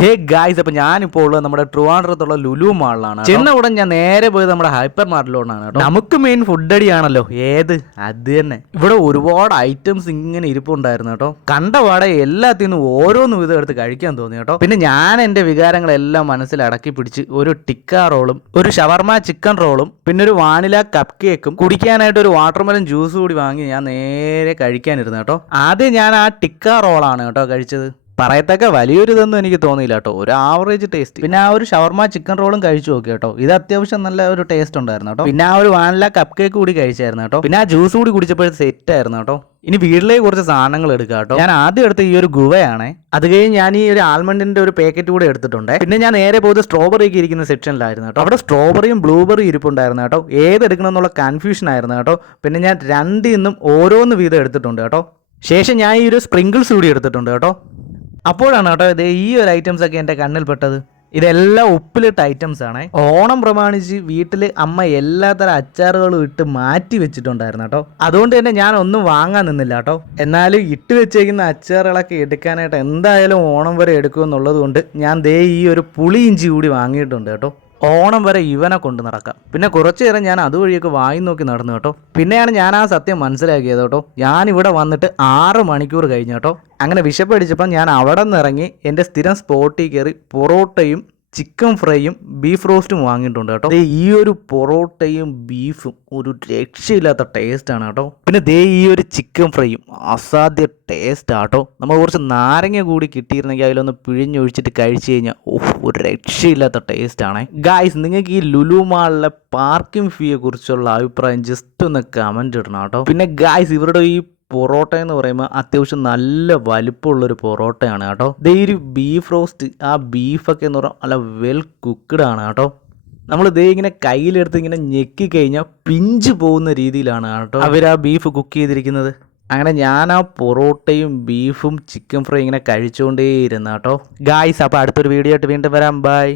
Hey guys അപ്പൊ ഞാനിപ്പോൾ ഉള്ളത് നമ്മുടെ ട്രിവാൻഡ്രത്തുള്ള ലുലു മാളിലാണ് ചെന്ന ഉടൻ ഞാൻ നേരെ പോയത് നമ്മുടെ ഹൈപ്പർ മാർട്ടിലോട്ടാണ് നമുക്ക് മെയിൻ ഫുഡ് അടിയാണല്ലോ ഏത്? അത് തന്നെ. ഇവിടെ ഒരുപാട് ഐറ്റംസ് ഇങ്ങനെ ഇരിപ്പുണ്ടായിരുന്നു കേട്ടോ. കണ്ടപാടെ എല്ലാത്തിൽ നിന്നും ഓരോന്ന് വിധം എടുത്ത് കഴിക്കാൻ തോന്നി കേട്ടോ. പിന്നെ ഞാൻ എന്റെ വികാരങ്ങളെല്ലാം മനസ്സിൽ അടക്കി പിടിച്ച് ഒരു ടിക്ക റോളും ഒരു ഷവർമ ചിക്കൻ റോളും പിന്നെ ഒരു വാനില കപ്പ് കേക്കും കുടിക്കാനായിട്ട് ഒരു വാട്ടർമെലൻ ജ്യൂസ് കൂടി വാങ്ങി ഞാൻ നേരെ കഴിക്കാനിരുന്നു കേട്ടോ. ആദ്യം ഞാൻ ആ ടിക്ക റോളാണ് കേട്ടോ കഴിച്ചത്. പറയത്തക്ക വലിയൊരു ഇതൊന്നും എനിക്ക് തോന്നിയില്ല കേട്ടോ. ഒരു ആവറേജ് ടേസ്റ്റ് പിന്നെ ആ ഒരു ഷവർമ ചിക്കൻ റോളും കഴിച്ചു നോക്കി കേട്ടോ. ഇത് അത്യാവശ്യം നല്ല ഒരു ടേസ്റ്റ് ഉണ്ടായിരുന്നു കേട്ടോ. പിന്നെ ആ ഒരു വാനില കപ്പ് കേക്ക് കൂടി കഴിച്ചായിരുന്നു കേട്ടോ. പിന്നെ ആ ജ്യൂസ് കൂടി കുടിച്ചപ്പോൾ സെറ്റ് ആയിരുന്നു കേട്ടോ. ഇനി വീട്ടിലേക്ക് കുറച്ച് സാധനങ്ങൾ എടുക്കുക കേട്ടോ. ഞാൻ ആദ്യം എടുത്ത ഈ ഒരു ഗുവയാണ്. അത് കഴിഞ്ഞ് ഞാൻ ഈ ഒരു ആൽമണ്ടിന്റെ ഒരു പാക്കറ്റ് കൂടെ എടുത്തിട്ടുണ്ട്. പിന്നെ ഞാൻ നേരെ പോയത് സ്ട്രോബെറിക്ക് ഇരിക്കുന്ന സെക്ഷനിലായിരുന്നു കേട്ടോ. അവിടെ സ്ട്രോബെറിയും ബ്ലൂബെറി ഇരിപ്പുണ്ടായിരുന്നു കേട്ടോ. ഏത് എടുക്കണം എന്നുള്ള കൺഫ്യൂഷൻ ആയിരുന്നു കേട്ടോ. പിന്നെ ഞാൻ രണ്ടിൽ നിന്നും ഓരോന്ന് വീതം എടുത്തിട്ടുണ്ട് കേട്ടോ. ശേഷം ഞാൻ ഈ ഒരു സ്പ്രിങ്കിൾസ് കൂടി എടുത്തിട്ടുണ്ട് കേട്ടോ. അപ്പോഴാണ് കേട്ടോ ഇത് ഈ ഒരു ഐറ്റംസ് ഒക്കെ എന്റെ കണ്ണിൽ പെട്ടത്. ഇതെല്ലാം ഉപ്പിലിട്ട ഐറ്റംസ് ആണ്. ഓണം പ്രമാണിച്ച് വീട്ടിൽ അമ്മ എല്ലാത്തരം അച്ചാറുകളും ഇട്ട് മാറ്റി വെച്ചിട്ടുണ്ടായിരുന്നു കേട്ടോ. അതുകൊണ്ട് തന്നെ ഞാൻ ഒന്നും വാങ്ങാൻ നിന്നില്ല കേട്ടോ. എന്നാലും ഇട്ട് വെച്ചേക്കുന്ന അച്ചാറുകളൊക്കെ എടുക്കാനായിട്ട് എന്തായാലും ഓണം വരെ എടുക്കുമെന്നുള്ളത് കൊണ്ട് ഞാൻ ദേ ഈ ഒരു പുളി ഇഞ്ചി കൂടി വാങ്ങിയിട്ടുണ്ട് കേട്ടോ. ഓണം വരെ ഇവനെ കൊണ്ട് നടക്കാം. പിന്നെ കുറച്ചു നേരം ഞാൻ അതുവഴിയൊക്കെ വായി നോക്കി നടന്നു കേട്ടോ. പിന്നെയാണ് ഞാൻ ആ സത്യം മനസ്സിലാക്കിയത് കേട്ടോ. ഞാൻ ഇവിടെ വന്നിട്ട് ആറ് മണിക്കൂർ കഴിഞ്ഞു കേട്ടോ. അങ്ങനെ വിശപ്പടിച്ചപ്പോൾ ഞാൻ അവിടെ നിന്ന് ഇറങ്ങി എന്റെ സ്ഥിരം സ്പോട്ടിൽ കയറി പൊറോട്ടയും ചിക്കൻ ഫ്രൈയും ബീഫ് റോസ്റ്റും വാങ്ങിയിട്ടുണ്ട് കേട്ടോ. ഈ ഒരു പൊറോട്ടയും ബീഫും ഒരു രക്ഷയില്ലാത്ത ടേസ്റ്റാണ് കേട്ടോ. പിന്നെ ദേ ഈ ഒരു ചിക്കൻ ഫ്രൈയും അസാധ്യ ടേസ്റ്റ് ആട്ടോ നമ്മൾ കുറച്ച് നാരങ്ങ കൂടി കിട്ടിയിരുന്നെങ്കിൽ അതിലൊന്ന് പിഴിഞ്ഞൊഴിച്ചിട്ട് കഴിച്ചു കഴിഞ്ഞാൽ ഓഹ് ഒരു രക്ഷയില്ലാത്ത ടേസ്റ്റ് ആണേ. ഗായ്സ് നിങ്ങൾക്ക് ഈ ലുലു മാളിലെ പാർക്കിംഗ് ഫീയെ കുറിച്ചുള്ള അഭിപ്രായം ജസ്റ്റ് ഒന്ന് കമന്റ് ഇടണം കേട്ടോ. പിന്നെ ഗായ്സ് ഇവരുടെ ഈ പൊറോട്ട എന്ന് പറയുമ്പോൾ അത്യാവശ്യം നല്ല വലിപ്പമുള്ളൊരു പൊറോട്ടയാണ് കേട്ടോ. ദേ ഒരു ബീഫ് റോസ്റ്റ് ആ ബീഫൊക്കെ എന്ന് പറഞ്ഞാൽ നല്ല വെൽ കുക്ക്ഡ് ആണ് കേട്ടോ. നമ്മൾ ഇതേ ഇങ്ങനെ കയ്യിലെടുത്ത് ഇങ്ങനെ ഞെക്കി കഴിഞ്ഞാൽ പിഞ്ച് പോകുന്ന രീതിയിലാണ് കേട്ടോ അവർ ആ ബീഫ് കുക്ക് ചെയ്തിരിക്കുന്നത്. അങ്ങനെ ഞാൻ ആ പൊറോട്ടയും ബീഫും ചിക്കൻ ഫ്രൈ ഇങ്ങനെ കഴിച്ചുകൊണ്ടേയിരുന്നു കേട്ടോ. ഗായ്സ് അപ്പോൾ അടുത്തൊരു വീഡിയോ ആയിട്ട് വീണ്ടും വരാം. ബൈ